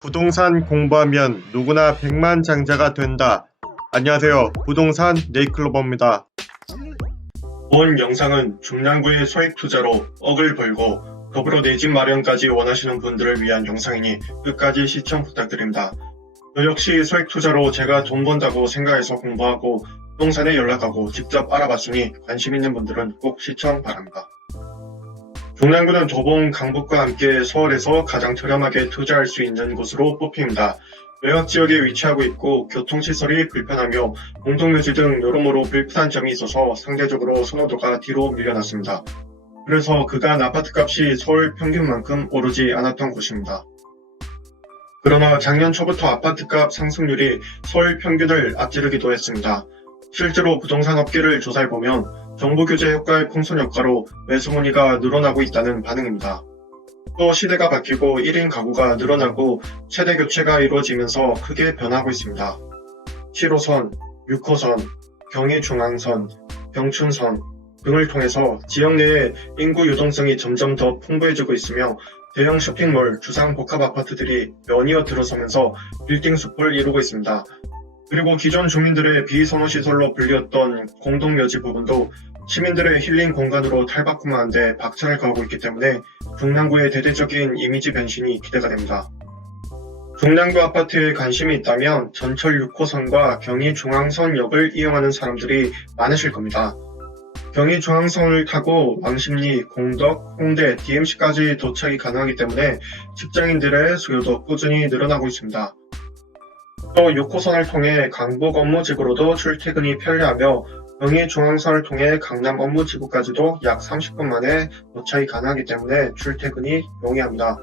부동산 공부하면 누구나 백만장자가 된다. 안녕하세요. 부동산 네이클로버입니다. 본 영상은 중랑구의 소액 투자로 억을 벌고 더불어 내 집 마련까지 원하시는 분들을 위한 영상이니 끝까지 시청 부탁드립니다. 저 역시 소액 투자로 제가 돈 번다고 생각해서 공부하고 부동산에 연락하고 직접 알아봤으니 관심 있는 분들은 꼭 시청 바랍니다. 중랑구는 도봉, 강북과 함께 서울에서 가장 저렴하게 투자할 수 있는 곳으로 뽑힙니다. 외곽 지역에 위치하고 있고 교통시설이 불편하며 공동묘지 등 여러모로 불편한 점이 있어서 상대적으로 선호도가 뒤로 밀려났습니다. 그래서 그간 아파트값이 서울 평균만큼 오르지 않았던 곳입니다. 그러나 작년 초부터 아파트값 상승률이 서울 평균을 앞지르기도 했습니다. 실제로 부동산 업계를 조사해보면 정부 규제 효과의 풍선 효과로 매수 문의가 늘어나고 있다는 반응입니다. 또 시대가 바뀌고 1인 가구가 늘어나고 세대 교체가 이루어지면서 크게 변하고 있습니다. 7호선, 6호선, 경의중앙선, 병춘선 등을 통해서 지역 내의 인구 유동성이 점점 더 풍부해지고 있으며 대형 쇼핑몰, 주상 복합 아파트들이 연이어 들어서면서 빌딩 숲을 이루고 있습니다. 그리고 기존 주민들의 비선호시설로 불렸던 공동묘지 부분도 시민들의 힐링 공간으로 탈바꿈하는데 박차를 가하고 있기 때문에 중랑구의 대대적인 이미지 변신이 기대가 됩니다. 중랑구 아파트에 관심이 있다면 전철 6호선과 경의중앙선역을 이용하는 사람들이 많으실 겁니다. 경의중앙선을 타고 왕십리, 공덕, 홍대, DMC까지 도착이 가능하기 때문에 직장인들의 수요도 꾸준히 늘어나고 있습니다. 또 6호선을 통해 강북 업무지구로도 출퇴근이 편리하며 경의중앙선을 통해 강남 업무지구까지도 약 30분 만에 도착이 가능하기 때문에 출퇴근이 용이합니다.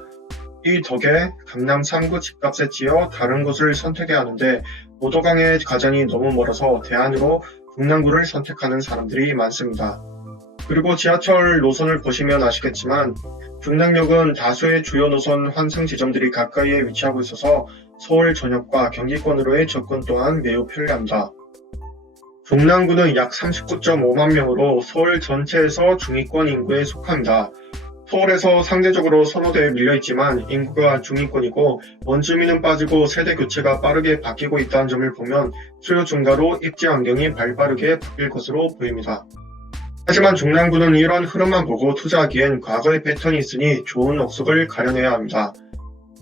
이 덕에 강남 3구 집값에 치여 다른 곳을 선택해야 하는데 오도강의 가전이 너무 멀어서 대안으로 중랑구를 선택하는 사람들이 많습니다. 그리고 지하철 노선을 보시면 아시겠지만 중랑역은 다수의 주요 노선 환승 지점들이 가까이에 위치하고 있어서 서울 전역과 경기권으로의 접근 또한 매우 편리합니다. 중랑구는 약 39.5만 명으로 서울 전체에서 중위권 인구에 속합니다. 서울에서 상대적으로 선호도에 밀려있지만 인구가 중위권이고 원주민은 빠지고 세대 교체가 빠르게 바뀌고 있다는 점을 보면 수요 증가로 입지 환경이 발빠르게 바뀔 것으로 보입니다. 하지만 중랑구는 이런 흐름만 보고 투자하기엔 과거의 패턴이 있으니 좋은 억석을 가려내야 합니다.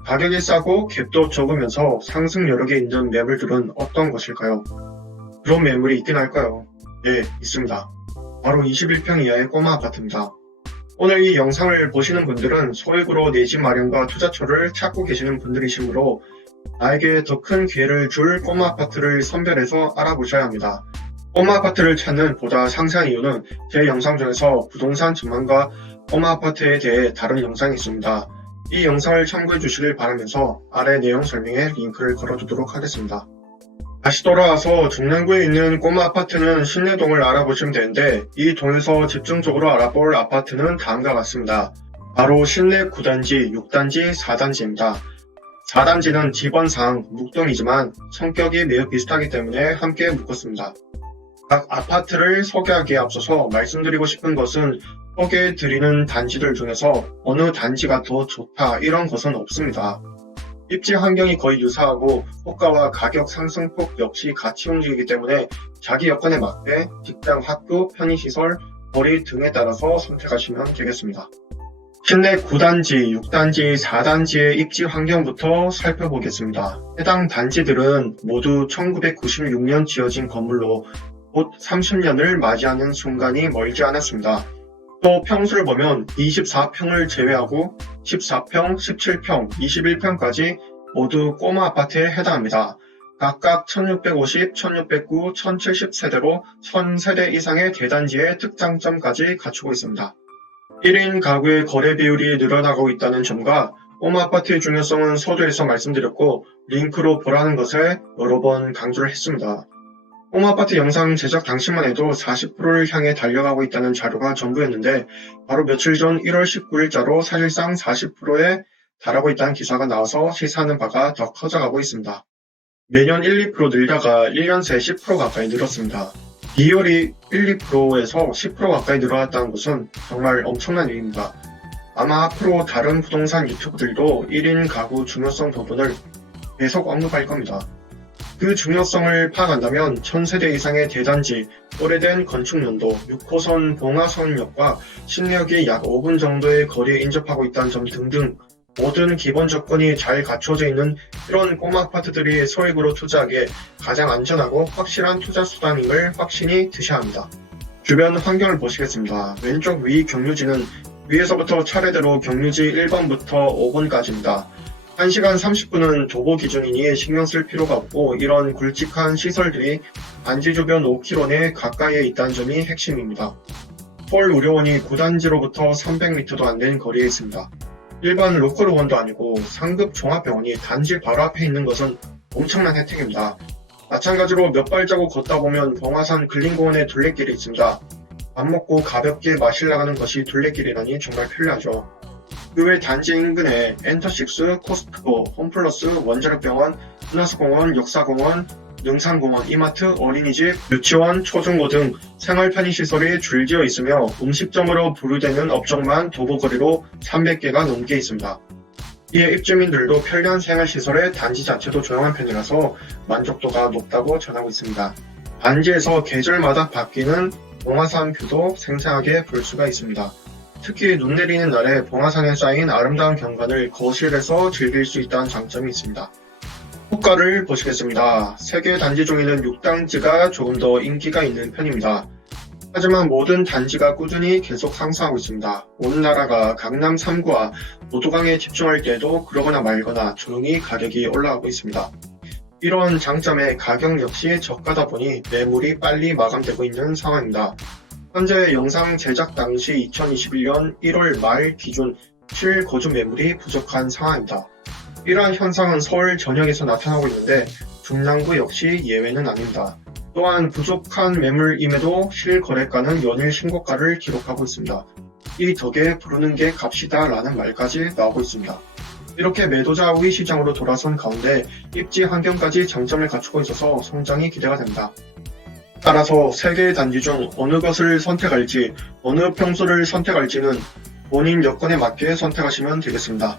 가격이 싸고 갭도 적으면서 상승 여력이 있는 매물들은 어떤 것일까요? 그런 매물이 있긴 할까요? 네, 있습니다. 바로 21평 이하의 꼬마 아파트입니다. 오늘 이 영상을 보시는 분들은 소액으로 내 집 마련과 투자처를 찾고 계시는 분들이시므로 나에게 더 큰 기회를 줄 꼬마 아파트를 선별해서 알아보셔야 합니다. 꼬마 아파트를 찾는 보다 상세한 이유는 제 영상 중에서 부동산 전망과 꼬마 아파트에 대해 다른 영상이 있습니다. 이 영상을 참고해 주시길 바라면서 아래 내용 설명에 링크를 걸어두도록 하겠습니다. 다시 돌아와서 중랑구에 있는 꼬마 아파트는 신내동을 알아보시면 되는데 이 동에서 집중적으로 알아볼 아파트는 다음과 같습니다. 바로 신내 9단지, 6단지, 4단지입니다. 4단지는 집원상 묵동이지만 성격이 매우 비슷하기 때문에 함께 묶었습니다. 각 아파트를 소개하기에 앞서서 말씀드리고 싶은 것은 소개해드리는 단지들 중에서 어느 단지가 더 좋다 이런 것은 없습니다. 입지 환경이 거의 유사하고 호가와 가격 상승폭 역시 같이 움직이기 때문에 자기 여건에 맞게 직장, 학교, 편의시설, 거리 등에 따라서 선택하시면 되겠습니다. 신내 9단지, 6단지, 4단지의 입지 환경부터 살펴보겠습니다. 해당 단지들은 모두 1996년 지어진 건물로 곧 30년을 맞이하는 순간이 멀지 않았습니다. 또 평수를 보면 24평을 제외하고 14평, 17평, 21평까지 모두 꼬마 아파트에 해당합니다. 각각 1650, 1609, 1070세대로 1000세대 이상의 대단지의 특장점까지 갖추고 있습니다. 1인 가구의 거래 비율이 늘어나고 있다는 점과 꼬마 아파트의 중요성은 서두에서 말씀드렸고 링크로 보라는 것을 여러 번 강조를 했습니다. 꼬마 아파트 영상 제작 당시만 해도 40%를 향해 달려가고 있다는 자료가 전부였는데 바로 며칠 전 1월 19일자로 사실상 40%에 달하고 있다는 기사가 나와서 시사하는 바가 더 커져가고 있습니다. 매년 1, 2% 늘다가 1년 새 10% 가까이 늘었습니다. 비율이 1, 2%에서 10% 가까이 늘어났다는 것은 정말 엄청난 일입니다. 아마 앞으로 다른 부동산 유튜브들도 1인 가구 중요성 부분을 계속 언급할 겁니다. 그 중요성을 파악한다면 1000세대 이상의 대단지, 오래된 건축연도, 6호선 봉화선역과 신역이 약 5분 정도의 거리에 인접하고 있다는 점 등등 모든 기본 조건이 잘 갖춰져 있는 이런 꼬마 아파트들이 소액으로 투자하기에 가장 안전하고 확실한 투자 수단임을 확신이 드셔야 합니다. 주변 환경을 보시겠습니다. 왼쪽 위 경유지는 위에서부터 차례대로 경유지 1번부터 5번까지입니다. 1시간 30분은 도보 기준이니 신경 쓸 필요가 없고 이런 굵직한 시설들이 단지 주변 5km 내 가까이에 있다는 점이 핵심입니다. 서울의료원이 9단지로부터 300m도 안 되는 거리에 있습니다. 일반 로컬 의원도 아니고 상급 종합병원이 단지 바로 앞에 있는 것은 엄청난 혜택입니다. 마찬가지로 몇 발자국 걷다 보면 봉화산 근린공원에 둘레길이 있습니다. 밥 먹고 가볍게 마실 나가는 것이 둘레길이라니 정말 편리하죠. 그 외 단지 인근에 엔터식스, 코스트코, 홈플러스, 원자력병원, 문화수공원, 역사공원, 능산공원, 이마트, 어린이집, 유치원, 초중고 등 생활 편의시설이 줄지어 있으며 음식점으로 분류되는 업종만 도보거리로 300개가 넘게 있습니다. 이에 입주민들도 편리한 생활시설에 단지 자체도 조용한 편이라서 만족도가 높다고 전하고 있습니다. 단지에서 계절마다 바뀌는 봉화산 뷰도 생생하게 볼 수가 있습니다. 특히 눈 내리는 날에 봉화산에 쌓인 아름다운 경관을 거실에서 즐길 수 있다는 장점이 있습니다. 호가를 보시겠습니다. 3개 단지 중에는 6단지가 조금 더 인기가 있는 편입니다. 하지만 모든 단지가 꾸준히 계속 상승하고 있습니다. 온 나라가 강남 3구와 노도강에 집중할 때에도 그러거나 말거나 조용히 가격이 올라가고 있습니다. 이런 장점에 가격 역시 저가다 보니 매물이 빨리 마감되고 있는 상황입니다. 현재 영상 제작 당시 2021년 1월 말 기준 실거주 매물이 부족한 상황입니다. 이러한 현상은 서울 전역에서 나타나고 있는데 중랑구 역시 예외는 아닙니다. 또한 부족한 매물임에도 실거래가는 연일 신고가를 기록하고 있습니다. 이 덕에 부르는 게 값이다 라는 말까지 나오고 있습니다. 이렇게 매도자 우위 시장으로 돌아선 가운데 입지 환경까지 장점을 갖추고 있어서 성장이 기대가 됩니다. 따라서 3개의 단지 중 어느 것을 선택할지, 어느 평수를 선택할지는 본인 여건에 맞게 선택하시면 되겠습니다.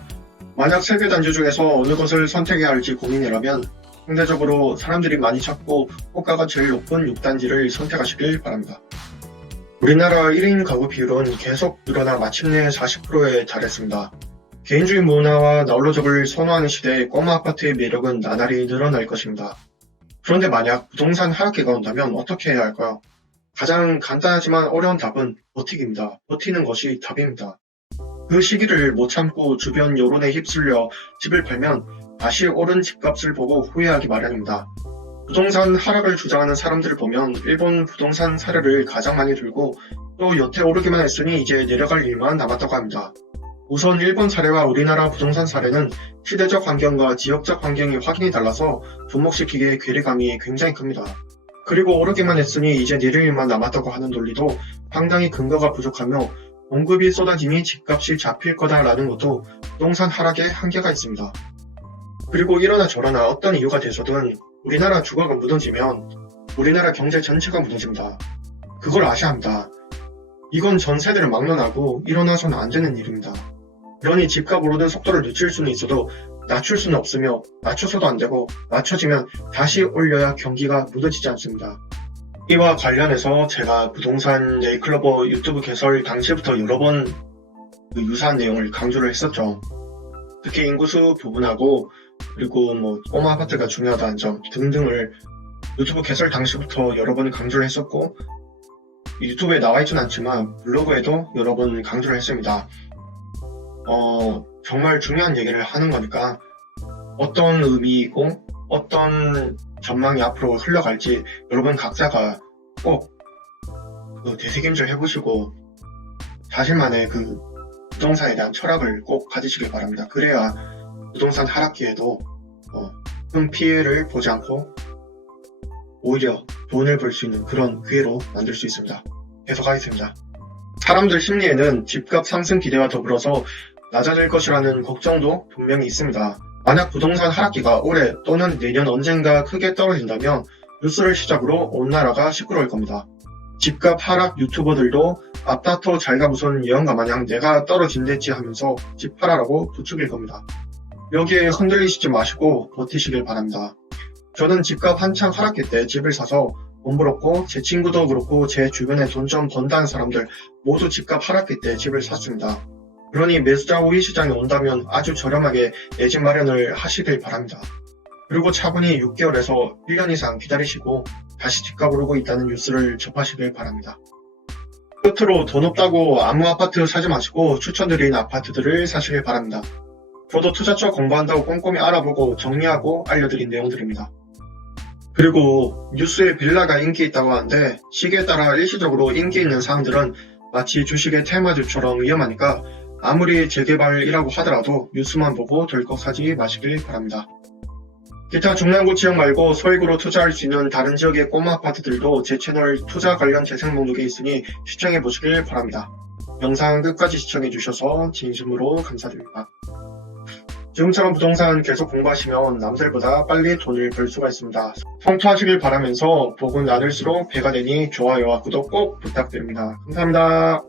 만약 3개 단지 중에서 어느 것을 선택해야 할지 고민이라면 상대적으로 사람들이 많이 찾고 호가가 제일 높은 6단지를 선택하시길 바랍니다. 우리나라 1인 가구 비율은 계속 늘어나 마침내 40%에 달했습니다. 개인주의 문화와 나홀로족을 선호하는 시대에 꼬마 아파트의 매력은 나날이 늘어날 것입니다. 그런데 만약 부동산 하락기가 온다면 어떻게 해야 할까요? 가장 간단하지만 어려운 답은 버티기입니다. 버티는 것이 답입니다. 그 시기를 못 참고 주변 여론에 휩쓸려 집을 팔면 다시 오른 집값을 보고 후회하기 마련입니다. 부동산 하락을 주장하는 사람들을 보면 일본 부동산 사례를 가장 많이 들고 또 여태 오르기만 했으니 이제 내려갈 일만 남았다고 합니다. 우선 일본 사례와 우리나라 부동산 사례는 시대적 환경과 지역적 환경이 확연히 달라서 접목시키기에 괴리감이 굉장히 큽니다. 그리고 오르기만 했으니 이제 내릴 일만 남았다고 하는 논리도 상당히 근거가 부족하며 공급이 쏟아지니 집값이 잡힐 거다라는 것도 부동산 하락에 한계가 있습니다. 그리고 이러나 저러나 어떤 이유가 돼서든 우리나라 주거가 무너지면 우리나라 경제 전체가 무너집니다. 그걸 아셔야 합니다. 이건 전 세대를 막론하고 일어나서는 안 되는 일입니다. 그러니 집값 오르는 속도를 늦출 수는 있어도 낮출 수는 없으며 낮춰서도 안 되고 낮춰지면 다시 올려야 경기가 무너지지 않습니다. 이와 관련해서 제가 부동산 네이클로버 유튜브 개설 당시부터 여러 번 유사한 내용을 강조를 했었죠. 특히 인구수 부분하고 그리고 꼬마 아파트가 중요하다는 점 등등을 유튜브 개설 당시부터 여러 번 강조를 했었고 유튜브에 나와 있진 않지만 블로그에도 여러 번 강조를 했습니다. 정말 중요한 얘기를 하는 거니까 어떤 의미이고 어떤 전망이 앞으로 흘러갈지 여러분 각자가 꼭 되새김질 해보시고 자신만의 그 부동산에 대한 철학을 꼭 가지시길 바랍니다. 그래야 부동산 하락기에도 큰 피해를 보지 않고 오히려 돈을 벌 수 있는 그런 기회로 만들 수 있습니다. 계속하겠습니다. 사람들 심리에는 집값 상승 기대와 더불어서 낮아질 것이라는 걱정도 분명히 있습니다. 만약 부동산 하락기가 올해 또는 내년 언젠가 크게 떨어진다면 뉴스를 시작으로 온 나라가 시끄러울 겁니다. 집값 하락 유튜버들도 아파트 자기가 무슨 예언가 마냥 내가 떨어진댔지 하면서 집 팔아라고 부추길 겁니다. 여기에 흔들리시지 마시고 버티시길 바랍니다. 저는 집값 한창 하락할 때 집을 사서 돈 벌었고 제 친구도 그렇고 제 주변에 돈 좀 번다는 사람들 모두 집값 하락할 때 집을 샀습니다. 그러니 매수자 우위 시장이 온다면 아주 저렴하게 내 집 마련을 하시길 바랍니다. 그리고 차분히 6개월에서 1년 이상 기다리시고 다시 집값 오르고 있다는 뉴스를 접하시길 바랍니다. 끝으로 돈 없다고 아무 아파트 사지 마시고 추천드린 아파트들을 사시길 바랍니다. 저도 투자 쪽 공부한다고 꼼꼼히 알아보고 정리하고 알려드린 내용들입니다. 그리고 뉴스에 빌라가 인기 있다고 하는데 시기에 따라 일시적으로 인기 있는 사항들은 마치 주식의 테마주처럼 위험하니까 아무리 재개발이라고 하더라도 뉴스만 보고 덜컥 사지 마시길 바랍니다. 기타 중랑구 지역 말고 소액으로 투자할 수 있는 다른 지역의 꼬마 아파트들도 제 채널 투자 관련 재생 목록에 있으니 시청해 보시길 바랍니다. 영상 끝까지 시청해 주셔서 진심으로 감사드립니다. 지금처럼 부동산 계속 공부하시면 남들보다 빨리 돈을 벌 수가 있습니다. 성투하시길 바라면서 복은 나눌수록 배가 되니 좋아요와 구독 꼭 부탁드립니다. 감사합니다.